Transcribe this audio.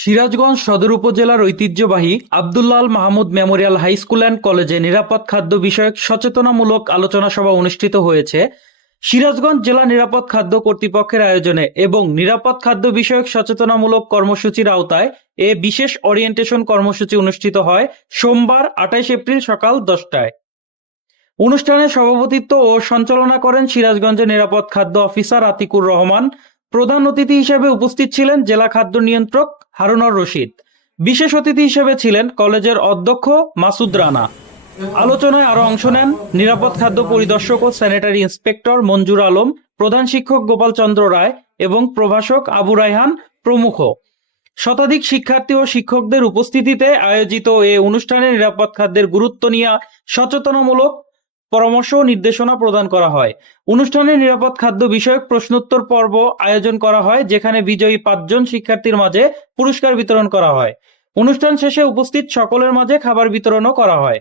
সিরাজগঞ্জ সদর উপজেলার ঐতিহ্যবাহী Abdullal Mahmud memorial high school and কলেজে নিরাপদ খাদ্য বিষয়ক সচেতনামূলক আলোচনা সভা অনুষ্ঠিত হয়েছে। সিরাজগঞ্জ জেলা নিরাপদ খাদ্য কর্তৃপক্ষের আয়োজনে এবং নিরাপদ খাদ্য বিষয়ক সচেতনামূলক কর্মসূচির আওতায় এ বিশেষ ওরিয়েন্টেশন কর্মসূচি অনুষ্ঠিত হয় সোমবার, আঠাইশ এপ্রিল সকাল দশটায়। অনুষ্ঠানে সভাপতিত্ব ও সঞ্চালনা করেন সিরাজগঞ্জের নিরাপদ খাদ্য অফিসার আতিকুর রহমান প্রধান অতিথি হিসেবে উপস্থিত ছিলেন জেলা খাদ্য নিয়ন্ত্রক হারুনর রশিদ। বিশেষ অতিথি হিসেবে ছিলেন কলেজের অধ্যক্ষ মাসুদ রানা। আলোচনায় আরও অংশ নেন নিরাপদ খাদ্য পরিদর্শক ও স্যানিটারি ইন্সপেক্টর মঞ্জুর আলম, প্রধান শিক্ষক গোপাল চন্দ্র রায় এবং প্রভাষক আবু রায়হান প্রমুখ। শতাধিক শিক্ষার্থী ও শিক্ষকদের উপস্থিতিতে আয়োজিত এ অনুষ্ঠানে নিরাপদ খাদ্যের গুরুত্ব নিয়ে সচেতনামূলক পরামর্শ ও নির্দেশনা প্রদান করা হয়। অনুষ্ঠানে নিরাপদ খাদ্য বিষয়ক প্রশ্নোত্তর পর্ব আয়োজন করা হয়, যেখানে বিজয়ী পাঁচজন শিক্ষার্থীর মাঝে পুরস্কার বিতরণ করা হয়। অনুষ্ঠান শেষে উপস্থিত সকলের মাঝে খাবার বিতরণও করা হয়।